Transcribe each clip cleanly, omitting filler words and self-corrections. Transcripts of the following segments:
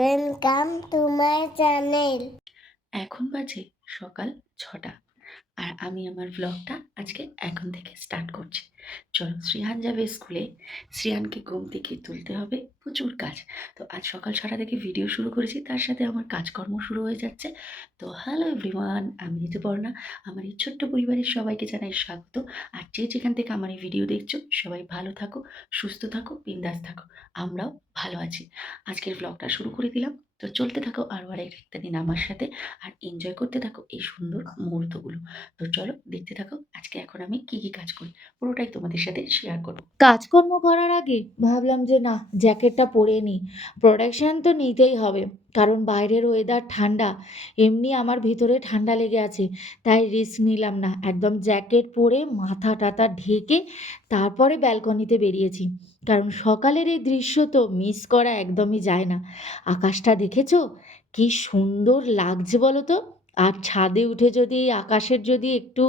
Welcome to my channel. এখন বাজে সকাল 6টা আর আমি আমার ব্লগটা আজকে এখন থেকে স্টার্ট করছি। চলো, শ্রিয়ান যাবে স্কুলে, শ্রিয়ানকে ঘুম থেকে তুলতে হবে, প্রচুর কাজ। তো আজ সকাল 6টা থেকে ভিডিও শুরু করেছি, তার সাথে আমার কাজকর্ম শুরু হয়ে যাচ্ছে। তো হ্যালো এভরিওয়ান, আমি ঋতুপর্ণা। আমার এই ছোট্ট পরিবারের সবাইকে জানাই স্বাগত। আর যে যেখান থেকে আমার এই ভিডিও দেখছো, সবাই ভালো থাকো, সুস্থ থাকো, বিন্দাস থাকো। আমরাও ভালো আছি। আজকের ব্লগটা শুরু করে দিলাম। তো চলতে থাকো আরও আরেকটা দিন আমার সাথে, আর এনজয় করতে থাকো এই সুন্দর মুহূর্তগুলো। তো চলো দেখতে থাকো আজকে এখন আমি কি কি কাজ করি, পুরোটাই তোমাদের সাথে শেয়ার করবো। কাজকর্ম করার আগে ভাবলাম যে না, জ্যাকেটটা পরে নিই। প্রোটেকশন তো নিতেই হবে, কারণ বাইরের ওয়েদার ঠান্ডা। এমনি আমার ভিতরে ঠান্ডা লেগে আছে, তাই রিস্ক নিলাম না। একদম জ্যাকেট পরে মাথা টাথা ঢেকে তারপরে ব্যালকনিতে বেরিয়েছি, কারণ সকালের এই দৃশ্য তো মিস করা একদমই যায় না। আকাশটা দেখেছো কি সুন্দর লাগছে বলো তো? আর ছাদে উঠে যদি এই আকাশের যদি একটু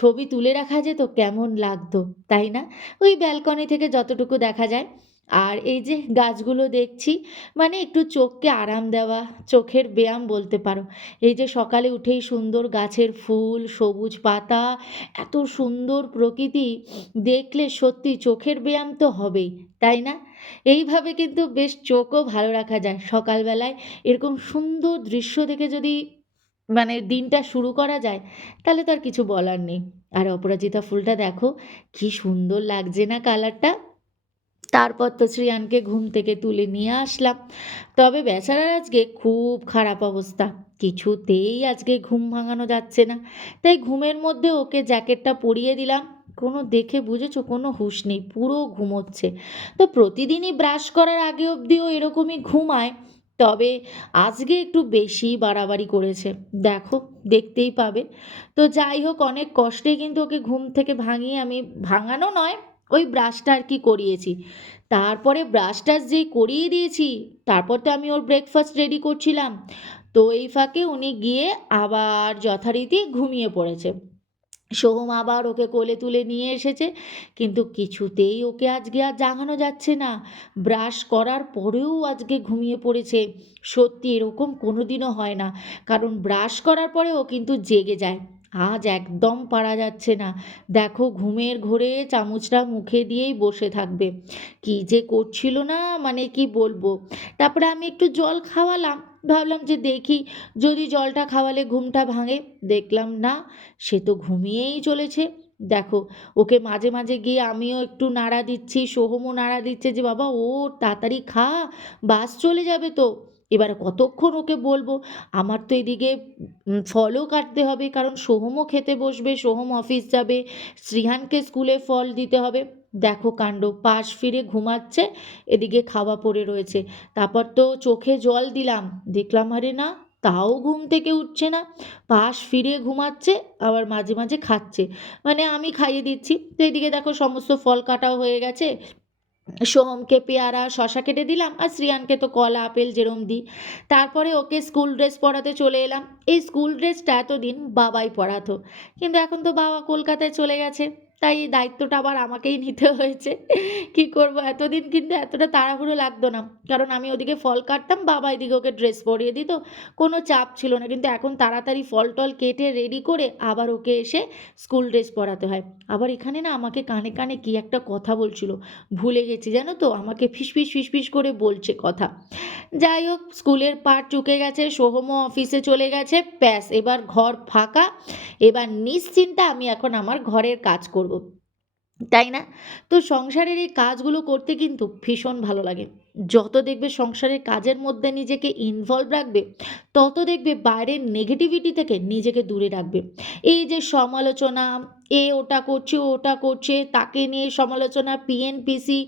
ছবি তুলে রাখা যেত কেমন লাগতো, তাই না? ওই ব্যালকনি থেকে যতটুকু দেখা যায়। আর এই যে গাছগুলো দেখছি, একটু চোখকে আরাম দেওয়া, চোখের ব্যায়াম বলতে পারো। এই যে সকালে উঠেই সুন্দর গাছের ফুল, সবুজ পাতা, এত সুন্দর প্রকৃতি দেখলে সত্যি চোখের ব্যায়াম তো হবেই, তাই না? এইভাবে কিন্তু বেশ চোখও ভালো রাখা যায় সকালবেলায়। এরকম সুন্দর দৃশ্য দেখে যদি দিনটা শুরু করা যায়, তাহলে তো আর কিছু বলার নেই। আর অপরাজিতা ফুলটা দেখো কি সুন্দর লাগছে না কালারটা? তারপর তো শ্রিয়ানকে ঘুম থেকে তুলে নিয়ে আসলাম। তবে বেচারার আজকে খুব খারাপ অবস্থা, কিছুতেই আজকে ঘুম ভাঙানো যাচ্ছে না। তাই ঘুমের মধ্যে ওকে জ্যাকেটটা পরিয়ে দিলাম। কোনো দেখে বুঝেছো, কোনো হুঁশ নেই, পুরো ঘুমোচ্ছে। তো প্রতিদিনই ব্রাশ করার আগে অবধিও এরকমই ঘুমায়, তবে আজকে একটু বেশি বাড়াবাড়ি করেছে। দেখো, দেখতেই পাবে। তো যাই হোক, অনেক কষ্টে কিন্তু ওকে ঘুম থেকে ভাঙিয়ে, আমি ভাঙানো নয়, ওই ব্রাশটা আর কি করিয়েছি। তারপরে ব্রাশ টাশ যেই করিয়ে দিয়েছি, তারপর তো আমি ওর ব্রেকফাস্ট রেডি করছিলাম। তো এই ফাঁকে উনি গিয়ে আবার যথারীতি ঘুমিয়ে পড়েছে। সোহম আবার ওকে কোলে তুলে নিয়ে এসেছে, কিন্তু কিছুতেই ওকে আজকে আর জাগানো যাচ্ছে না। ব্রাশ করার পরেও আজকে ঘুমিয়ে পড়েছে। সত্যি এরকম কোনোদিনও হয় না, কারণ ব্রাশ করার পরে ও কিন্তু জেগে যায়। আজ একদম পারা যাচ্ছে না। দেখো, ঘুমের ঘোরে চামচটা মুখে দিয়েই বসে থাকবে। কি যে করছিল না, কি বলবো। তারপরে আমি একটু জল খাওয়ালাম, ভাবলাম যে দেখি যদি জলটা খাওয়ালে ঘুমটা ভাঙে। দেখলাম না, সে তো ঘুমিয়েই চলেছে। দেখো, ওকে মাঝে মাঝে গিয়ে আমিও একটু নাড়া দিচ্ছি, সোহমও নাড়া দিচ্ছে যে বাবা ও তাড়াতাড়ি খা, বাস চলে যাবে তো। এবারে কতক্ষণ ওকে বলবো? আমার তো এদিকে ফলও কাটতে হবে, কারণ সোহমও খেতে বসবে, সোহম অফিস যাবে, শ্রীহানকে স্কুলে ফল দিতে হবে। দেখো কাণ্ড, পাশ ফিরে ঘুমাচ্ছে, এদিকে খাওয়া পড়ে রয়েছে। তারপর তো চোখে জল দিলাম, দেখলাম আরে না, তাও ঘুম থেকে উঠছে না, পাশ ফিরে ঘুমাচ্ছে, আবার মাঝে মাঝে খাচ্ছে। আমি খাইয়ে দিচ্ছি, তো এদিকে দেখো সমস্ত ফল কাটাও হয়ে গেছে। সোহমকে পেয়ারা শশা কেটে দিলাম, আর শ্রিয়ানকে তো কলা আপেল যেরম দিই। তারপরে ওকে স্কুল ড্রেস পরাতে চলে এলাম। এই স্কুল ড্রেসটা এতদিন বাবাই পরাতো, কিন্তু এখন তো বাবা কলকাতায় চলে গেছে, তাই এই দায়িত্বটা আবার আমাকেই নিতে হয়েছে। কি করব, এতদিন কিন্তু এতটা তাড়াহুড়ো লাগতো না, কারণ আমি ওদিকে ফল কাটতাম, বাবা এদিকে ওকে ড্রেস পরিয়ে দিত, কোনো চাপ ছিল না। কিন্তু এখন তাড়াতাড়ি ফল টল কেটে রেডি করে আবার ওকে এসে স্কুল ড্রেস পরাতে হয়। আবার এখানে না আমাকে কানে কানে কি একটা কথা বলছিল, ভুলে গেছি জানো তো, আমাকে ফিসফিস ফিসফিস করে বলছে কথা। যাই হোক, স্কুলের পাঠ চুকে গেছে, সোহমও অফিসে চলে গেছে, ব্যাস এবার ঘর ফাঁকা। এবার নিশ্চিন্তে আমি এখন আমার ঘরের কাজ করব, তাই না? তো সংসারের এই কাজগুলো করতে কিন্তু ভীষণ ভালো লাগে। যত দেখবে সংসারের কাজের মধ্যে নিজেকে ইনভলভ রাখবে, তত দেখবে বাইরের নেগেটিভিটি থেকে নিজেকে দূরে রাখবে। এই যে সমালোচনা, এ ওটা করছে, ও ওটা করছে, তাকে নিয়ে সমালোচনা, পিএনপিসি,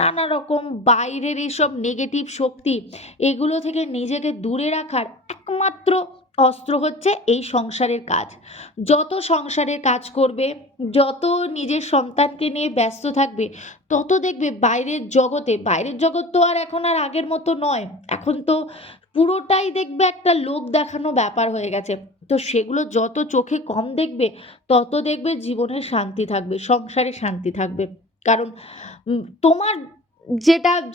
নানা রকম বাইরের এইসব নেগেটিভ শক্তি, এগুলো থেকে নিজেকে দূরে রাখার একমাত্র অস্ত্র হচ্ছে এই সংসারের কাজ। যত সংসারের কাজ করবে, যত নিজের সন্তানকে নিয়ে ব্যস্ত থাকবে, তত দেখবে বাইরের জগৎ তো আর এখন আর আগের মতো নয়। এখন তো পুরোটাই দেখবে একটা লোক দেখানো ব্যাপার হয়ে গেছে। তো সেগুলো যত চোখে কম দেখবে, তত দেখবে জীবনে শান্তি থাকবে, সংসারে শান্তি থাকবে। কারণ তোমার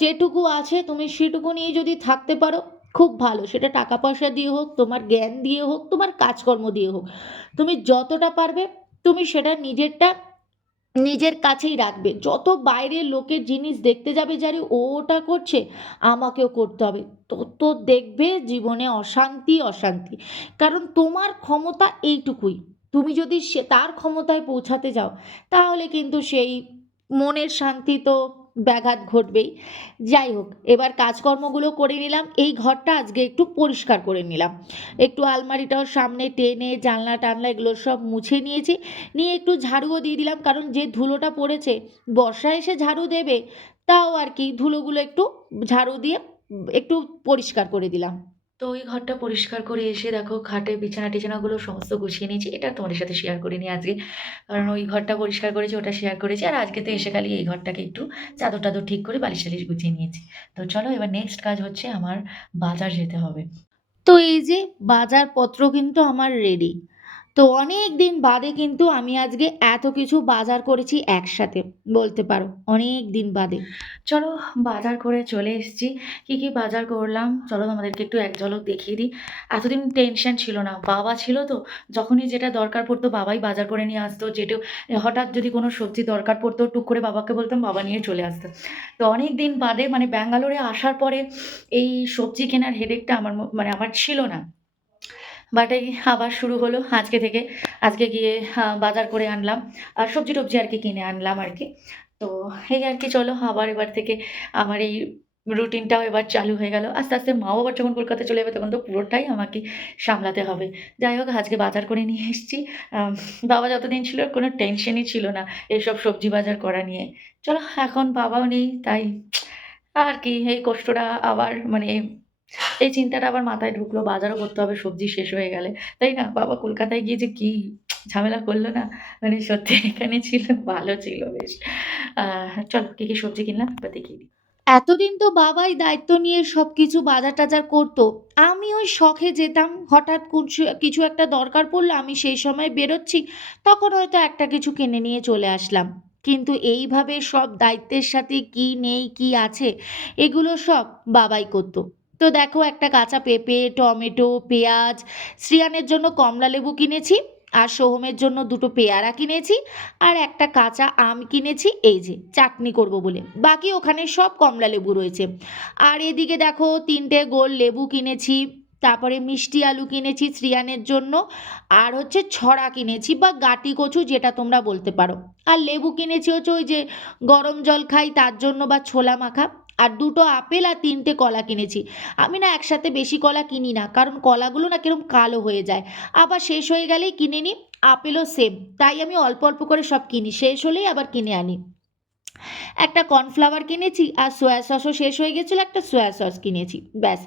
যেটুকু আছে তুমি সেটুকু নিয়ে যদি থাকতে পারো খুব ভালো। সেটা টাকা পয়সা দিয়ে হোক, তোমার জ্ঞান দিয়ে হোক, তোমার কাজকর্ম দিয়ে হোক। তুমি যতটা পারবে তুমি সেটা নিজের কাছেই রাখবে। যত বাইরের লোকের জিনিস দেখতে যাবে যে আরে ও ওটা করছে, আমাকেও করতে হবে। তত দেখবে জীবনে অশান্তি, অশান্তি। কারণ তোমার ক্ষমতা এইটুকুই। তুমি যদি তার ক্ষমতায় পৌঁছাতে যাও, তাহলে কিন্তু সেই মনের শান্তি তো ব্যাঘাত ঘটবেই। যাই হোক, এবার কাজকর্মগুলো করে নিলাম। এই ঘরটা আজকে একটু পরিষ্কার করে নিলাম। একটু আলমারিটাও সামনে টেনে জানলা টানলা এগুলো সব মুছে নিয়েছি। নিয়ে একটু ঝাড়ুও দিয়ে দিলাম, কারণ যে ধুলোটা পড়েছে, বর্ষা এসে ঝাড়ু দেবে, তাও আর কি ধুলোগুলো একটু ঝাড়ু দিয়ে একটু পরিষ্কার করে দিলাম। তো ওই ঘরটা পরিষ্কার করে এসে দেখো খাটে বিছানা-টিছানাগুলো সমস্ত গুছিয়ে নিয়েছি। এটা তোমাদের সাথে শেয়ার করিনি আজকে। কারণ ওই ঘরটা পরিষ্কার করেছি, ওটা শেয়ার করেছি। আর আজকে তো এসে খালি এই ঘরটাকে একটু চাদর-টাদর ঠিক করে বালিশ-টালিশ গুছিয়ে নিয়েছি। তো চলো এবার নেক্সট কাজ হচ্ছে আমার বাজার যেতে হবে। তো এই যে বাজারপত্র কিন্তু আমার রেডি। তো অনেক দিন বাদে কিন্তু আমি আজকে এত কিছু বাজার করেছি একসাথে, বলতে পারো অনেক দিন বাদে। চলো বাজার করে চলে এসেছি। কি বাজার করলাম চলো তোমাদেরকে একটু এক ঝলক দেখিয়ে দিই। এতদিন টেনশন ছিল না। বাবা ছিল তো, যখনই যেটা দরকার পড়তো বাবাই বাজার করে নিয়ে আসতো। হঠাৎ যদি কোনো সবজি দরকার পড়তো টুক করে বাবাকে বলতাম, বাবা নিয়ে চলে আসতো। তো অনেক দিন বাদে মানে ব্যাঙ্গালোরে আসার পরে এই সবজি কেনার হেডেকটা মানে আমার ছিল না। বাট এই আবার শুরু হলো আজকে থেকে। আজকে গিয়ে বাজার করে আনলাম। আর সবজি-টবজি আর কি কিনে আনলাম আর কি। তো এই আর কি চলো আবার এবার থেকে আমার এই রুটিনটাও এবার চালু হয়ে গেল। আস্তে, আস্তে মাও আবার যখন কলকাতা চলে যাবে তখন তো পুরোটাই আমাকে সামলাতে হবে। যাই হোক আজকে বাজার করে নিয়ে এসেছি। আম বাবা যতদিন ছিল কোনো টেনশনই ছিল না এসব সবজি বাজার করা নিয়ে। চলো এখন বাবাও নেই তাই আর কি এই কষ্টটা আবার মানে এই চিন্তাটা আবার মাথায় ঢুকলো, বাজারও করতে হবে সবজি শেষ হয়ে গেলে। তাই না? বাবা কলকাতায় গিয়ে যে কি ঝামেলা করলো না? মানে সত্যি এখানে ছিল ভালো ছিল বেশ। আ চলো কি সবজি কিনলাম এবার দেখিয়ে দিই। এতদিন তো বাবাই দায়িত্ব নিয়ে সবকিছু বাজার-টাজার করতো। আমি ওই শখে যেতাম। হঠাৎ কিছু একটা দরকার পড়লো, আমি সেই সময় বেরোচ্ছি, তখন হয়তো একটা কিছু কিনে নিয়ে চলে আসলাম। কিন্তু এইভাবে সব দায়িত্বের সাথে কি নেই, কি আছে, এগুলো সব বাবাই করতো। তো দেখো একটা কাঁচা পেঁপে, টমেটো, পেঁয়াজ, শ্রিয়ানের জন্য কমলালেবু কিনেছি, আর সোহমের জন্য ২ টো পেয়ারা কিনেছি, আর একটা কাঁচা আম কিনেছি এই যে চাটনি করব বলে। বাকি ওখানে সব কমলা লেবু রয়েছে। আর এদিকে দেখো ৩টে গোল লেবু কিনেছি, তারপরে মিষ্টি আলু কিনেছি শ্রিয়ানের জন্য, আর হচ্ছে ছড়া কিনেছি বা গাটি কচু যেটা তোমরা বলতে পারো। আর লেবু কিনেছি হচ্ছে ওই যে গরম জল খাই তার জন্য বা ছোলা মাখা। আর ২ টো আপেল আর ৩টে কলা কিনেছি। আমি না একসাথে বেশি কলা কিনি না, কারণ কলাগুলো না কিরম কালো হয়ে যায়। আবার শেষ হয়ে গেলেই কিনে নিই। আপেলও সেম, তাই আমি অল্প অল্প করে সব কিনি, শেষ হলেই আবার কিনে আনি। একটা কর্নফ্লাওয়ার কিনেছি, আর সয়া সসও শেষ হয়ে গেছিলো, একটা সয়া সস কিনেছি, ব্যাস।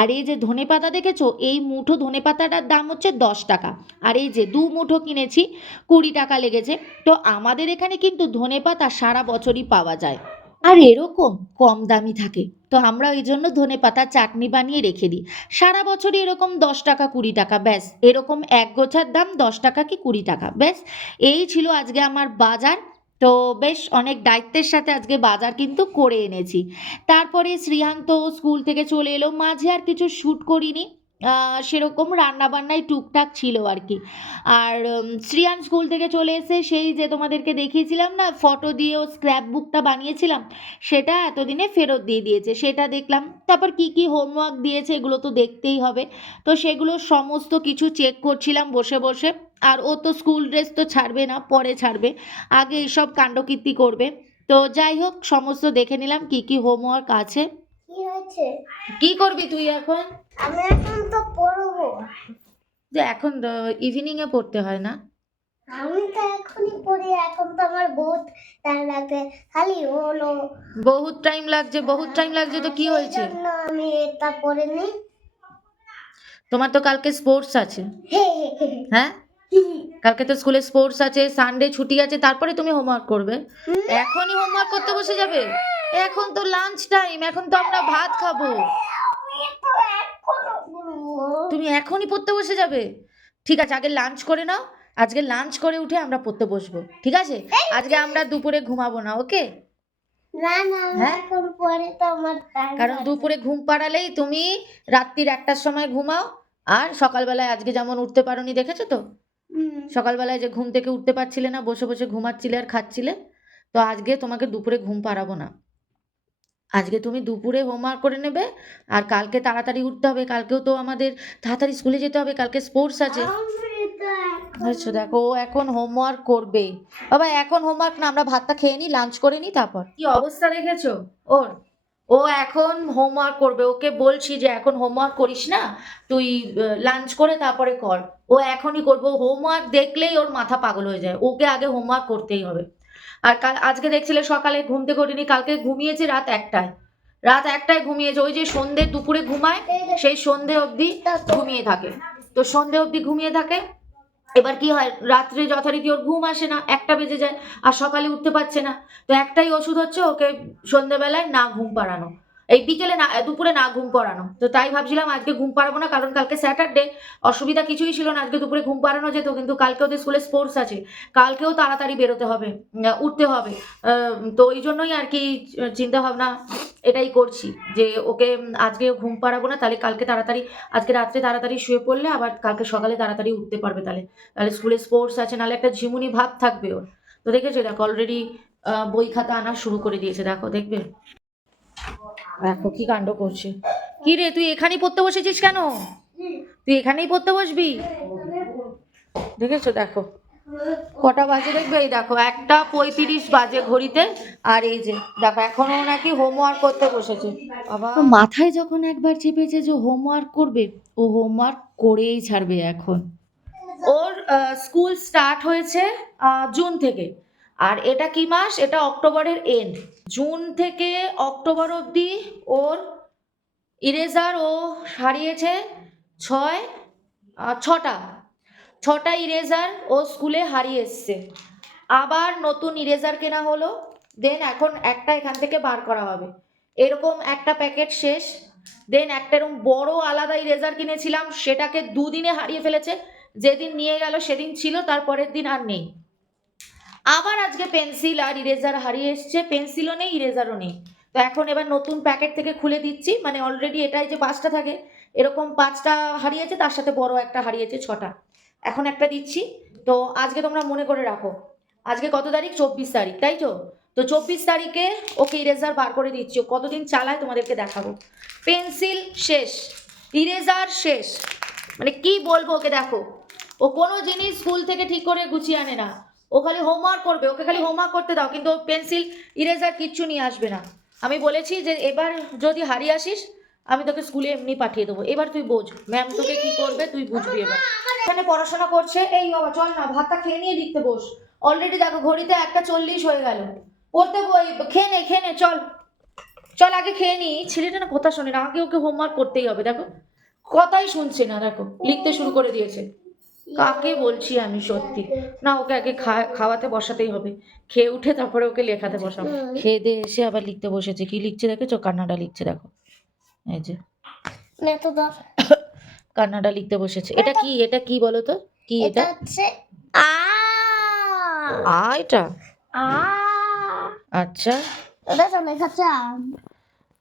আর এই যে ধনেপাতা দেখেছো, এই মুঠো ধনেপাতাটার দাম হচ্ছে 10 টাকা। আর এই যে 2 মুঠো কিনেছি, 20 টাকা লেগেছে। তো আমাদের এখানে কিন্তু ধনেপাতা সারা বছরই পাওয়া যায়, আর এরকম কম দামি থাকে। তো আমরা ওই জন্য ধনেপাতার চাটনি বানিয়ে রেখে দিই। সারা বছরই এরকম 10 টাকা 20 টাকা, ব্যাস। এরকম এক গোছার দাম 10 টাকা কি 20 টাকা, ব্যাস। এই ছিল আজকে আমার বাজার। তো বেশ অনেক দায়িত্বের সাথে আজকে বাজার কিন্তু করে এনেছি। তারপরে শ্রীহান্ত স্কুল থেকে চলে এলো, মাঝে আর কিছু শ্যুট করিনি। সেরকম রান্নাবান্নায় টুকটাক ছিল আর কি। আর শ্রিয়ান স্কুল থেকে চলে এসে সেই যে তোমাদেরকে দেখিয়েছিলাম না ফটো দিয়ে ও স্ক্র্যাপ বুকটা বানিয়েছিলাম, সেটা এতদিনে ফেরত দিয়ে দিয়েছে, সেটা দেখলাম। তারপর কি কি হোমওয়ার্ক দিয়েছে এগুলো তো দেখতেই হবে। তো সেগুলো সমস্ত কিছু চেক করছিলাম বসে বসে। আর ও তো স্কুল ড্রেস তো ছাড়বে না, পরে ছাড়বে, আগে এইসব কাণ্ডকীর্তি করবে। তো যাই হোক সমস্ত দেখে নিলাম কি কি হোমওয়ার্ক আছে। কি হয়েছে? কি করবি তুই এখন? আমি এখন তো পড়বো। যে এখন ইভিনিংয়ে পড়তে হয় না? আমি তো এখনই পড়ি, এখন তো আমার বহুত টাইম লাগবে। খালি হলো বহুত টাইম লাগছে, বহুত টাইম লাগছে তো কি সেই হয়েছে? জন্য আমি এটা পড়ে নিই। তোমার তো কালকে স্পোর্টস আছে। হ্যাঁ, কালকে তো স্কুলে স্পোর্টস আছে, সানডে ছুটি আছে, তারপরে তুমি হোমওয়ার্ক করবে? এখনই হোমওয়ার্ক করতে বসে যাবে? এখন তো লাঞ্চ টাইম, এখন তো আমরা ভাত খাবো। আমি তো এখনো পড়বো। তুমি এখনই পড়তে বসে যাবে? ঠিক আছে, আগে লাঞ্চ করে নাও। আজকে লাঞ্চ করে উঠে আমরা পড়তে বসবো, ঠিক আছে? আজকে আমরা দুপুরে ঘুমাবো না, ওকে? না না আমি হ্যাঁ? এখন পরে তো আমার টাইম কারণ দুপুরে ঘুম পাড়ালেই তুমি রাত্রির 1টার সময় ঘুমাও, আর সকালবেলায় আজকে যেমন উঠতে পারোনি, দেখেছো তো? সকালবেলায় যে ঘুম থেকে উঠতে পারছিলে না, বসে বসে ঘুমাচ্ছিলে আর খাচ্ছিলে, তো আজকে তোমাকে দুপুরে ঘুম পাড়াবো না। আজকে তুমি দুপুরে হোমওয়ার্ক করে নেবে, আর কালকে তাড়াতাড়ি উঠতে হবে, কালকেও তো আমাদের তাড়াতাড়ি স্কুলে যেতে হবে, কালকে স্পোর্টস আছে। আচ্ছা দেখো, ও এখন হোমওয়ার্ক করবে। বাবা এখন হোমওয়ার্ক না, আমরা ভাতটা খেয়ে নিই, লাঞ্চ করে নিই, তারপর। কি অবস্থা দেখেছো ওর? ও এখন হোমওয়ার্ক করবে, ওকে বলছি যে এখন হোমওয়ার্ক করিস না, তুই লাঞ্চ করে তারপরে কর। ও এখনই করবো, হোমওয়ার্ক দেখলেই ওর মাথা পাগল হয়ে যায়, ওকে আগে হোমওয়ার্ক করতেই হবে। আর কাল আজকে দেখছিলে সকালে ঘুম থেকে ওঠেনি, কালকে ঘুমিয়েছে রাত 1টায় ঘুমিয়েছে। ওই যে সন্ধে দুপুরে ঘুমায়, সেই সন্ধে অবধি ঘুমিয়ে থাকে। তো সন্ধে অবধি ঘুমিয়ে থাকে, এবার কি হয়, রাত্রে যথারীতি ওর ঘুম আসে না, 1টা বেজে যায়, আর সকালে উঠতে পারছে না। তো একটাই ওষুধ হচ্ছে ওকে সন্ধেবেলায় না ঘুম পাড়ানো, এই বিকেলে না, দুপুরে না ঘুম পাড়ানো। তো তাই ভাবছিলাম আজকে ঘুম পাড়াবো না, কারণ কালকে স্যাটারডে, অসুবিধা কিছুই ছিল না, আজকে দুপুরে ঘুম পাড়ানো যেত, কিন্তু কালকে ওদের স্কুলে স্পোর্টস আছে, কালকেও তাড়াতাড়ি বেরোতে হবে, উঠতে হবে। তো ওই জন্যই আর কি চিন্তা ভাবনা এটাই করছি যে ওকে আজকে ঘুম পাড়াবো না, তাহলে কালকে তাড়াতাড়ি, আজকে রাত্রে তাড়াতাড়ি শুয়ে পড়লে আবার কালকে সকালে তাড়াতাড়ি উঠতে পারবে, তাহলে স্কুলে স্পোর্টস আছে, নাহলে একটা ঝিমুনি ভাব থাকবে ওর। তো দেখেছো, দেখো অলরেডি বই খাতা আনা শুরু করে দিয়েছে, দেখো দেখবে, দেখো কি কাণ্ড করছে। কি রে, তুই এখানেই পড়তে বসেছিস কেন? তুই এখানেই পড়তে বসবি? দেখেছো, দেখো কটা বাজে দেখবে, এই দেখো 1টা 35 বাজে ঘড়িতে, আর এই যে দেখো এখনো নাকি হোমওয়ার্ক করতে বসেছে। বাবা, মাথায় যখন একবার চেপেছে যে হোমওয়ার্ক করবে, ও হোমওয়ার্ক করেই ছাড়বে এখন। ওর স্কুল স্টার্ট হয়েছে জুন থেকে, আর এটা কি মাস, এটা অক্টোবরের এন্ড। জুন থেকে অক্টোবর অবধি ওর ইরেজার ও হারিয়েছে ছটা ইরেজার ও স্কুলে হারিয়ে এসছে। আবার নতুন ইরেজার কেনা হলো, দেন এখন একটা এখান থেকে বার করা হবে, এরকম একটা প্যাকেট শেষ। দেন একটা এরকম বড় আলাদা ইরেজার কিনেছিলাম, সেটাকে 2 দিনে হারিয়ে ফেলেছে, যেদিন নিয়ে গেল সেদিন ছিল, তারপরের দিন আর নেই। আবার আজকে পেন্সিল আর ইরেজার হারিয়ে এসছে, পেন্সিলও নেই, ইরেজারও নেই। তো এখন এবার নতুন প্যাকেট থেকে খুলে দিচ্ছি, মানে অলরেডি এটাই যে 5টা থাকে, এরকম 5টা হারিয়েছে, তার সাথে বড় একটা হারিয়েছে, 6টা। এখন একটা দিচ্ছি। তো আজকে তোমরা মনে করে রাখো, আজকে কত তারিখ, 24 তারিখ, তাই তো? তো 24 তারিখে ওকে ইরেজার বার করে দিচ্ছি, ও কতদিন চালায় তোমাদেরকে দেখাবো। পেন্সিল শেষ, ইরেজার শেষ, মানে কি বলবো ওকে, দেখো ও কোনো জিনিস স্কুল থেকে ঠিক করে গুছিয়ে আনে না, ও খালি হোমওয়ার্ক করবে, ওকে খালি হোমওয়ার্ক করতে দাও, কিন্তু পেন্সিল ইরেজার কিচ্ছু নিয়ে আসবে না। আমি বলেছি যে এবার যদি হারিয়ে আসিস, আমি তোকে স্কুলে এমনি পাঠিয়ে দেবো, এবার তুই বোঝ ম্যাম তোকে কি করবে, তুই বুঝবি এবার। এখানে পড়াশোনা করছে, এই বাবা চল না, ভাতটা খেয়ে নিয়ে লিখতে বস। অলরেডি দেখো ঘড়িতে 1টা 40 হয়ে গেল, পড়তে বই, খেয়ে নে চল, চল আগে খেয়ে নি। ছেলেটা না কথা শোনে না, আগে ওকে হোমওয়ার্ক করতেই হবে, দেখো কথাই শুনছে না, দেখো লিখতে শুরু করে দিয়েছে। কাকে বলছি আমি সত্যি, না ওকে আগে খাওয়াতে বসাতেই হবে, খেয়ে উঠে তারপরে ওকে লেখাতে বসাবো। খেয়ে দিয়ে এসে আবার লিখতে বসেছে, কি লিখছে দেখেছো, কান্নাডা লিখছে, দেখো এই যে না তো দাও, কান্নাডা লিখতে বসেছে। এটা কি বলো তো, কি এটা এটা? হচ্ছে আ এটা আ আচ্ছা, এটা জানে খাচ্ছে আম।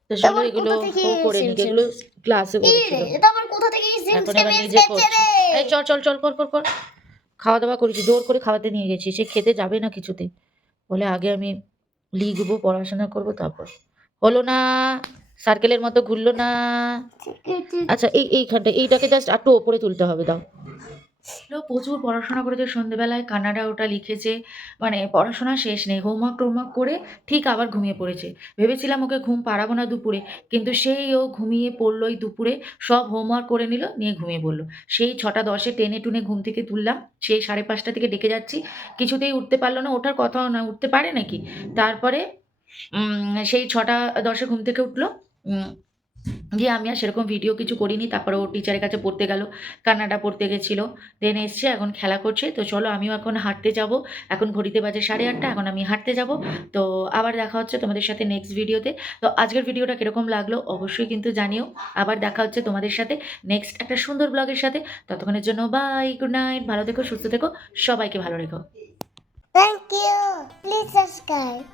তো চলো তোমার এগুলো কোথা থেকে ও করে নিক, এসেছে? এগুলো ক্লাসে করেছিল, এটা আমার কোথা থেকে এখন এসেছে আবার মিস নিজে করছে করছে। রে। এই চল কর। খাওয়া দাওয়া করেছি, জোর করে খাওয়াতে নিয়ে গেছি, সে খেতে যাবে না কিছুতেই, বলে আগে আমি লিখবো, পড়াশোনা করবো, তারপর। হলো না, সার্কেলের মতো ঘুরলো না। আচ্ছা এইখানটা, এইটাকে জাস্ট একটু ওপরে তুলতে হবে, দাও। প্রচুর পড়াশোনা করেছে সন্ধ্যেবেলায়, কানাডা ওটা লিখেছে, মানে পড়াশোনা শেষ নেই, হোমওয়ার্ক করে ঠিক আবার ঘুমিয়ে পড়েছে। ভেবেছিলাম ওকে ঘুম পাড়াবো না দুপুরে, কিন্তু সেই ও ঘুমিয়ে পড়লোই দুপুরে, সব হোমওয়ার্ক করে নিল, নিয়ে ঘুমিয়ে পড়লো। সেই 6টা 10-এ টেনে টুনে ঘুম থেকে তুললাম, সেই 5:30 থেকে ডেকে যাচ্ছি, কিছুতেই উঠতে পারলো না, ওঠার কথাও না, উঠতে পারে নাকি। তারপরে সেই 6টা 10-এ ঘুম থেকে উঠলো, যে আমি আর সেরকম ভিডিও কিছু করিনি। তারপরে ও টিচারের কাছে পড়তে গেল, কান্নাডা পড়তে গেছিলো, দেন এসছে, এখন খেলা করছে। তো চলো আমিও এখন হাঁটতে যাব, এখন ঘড়িতে বাজে 8:30, এখন আমি হাঁটতে যাব। তো আবার দেখা হচ্ছে তোমাদের সাথে নেক্সট ভিডিওতে। তো আজকের ভিডিওটা কীরকম লাগলো অবশ্যই কিন্তু জানিও। আবার দেখা হচ্ছে তোমাদের সাথে নেক্সট একটা সুন্দর ব্লগের সাথে। ততক্ষণের জন্য বাই, গুড নাইট, ভালো থেকো, সুস্থ থেকো, সবাইকে ভালো রেখো। Thank you. Please subscribe.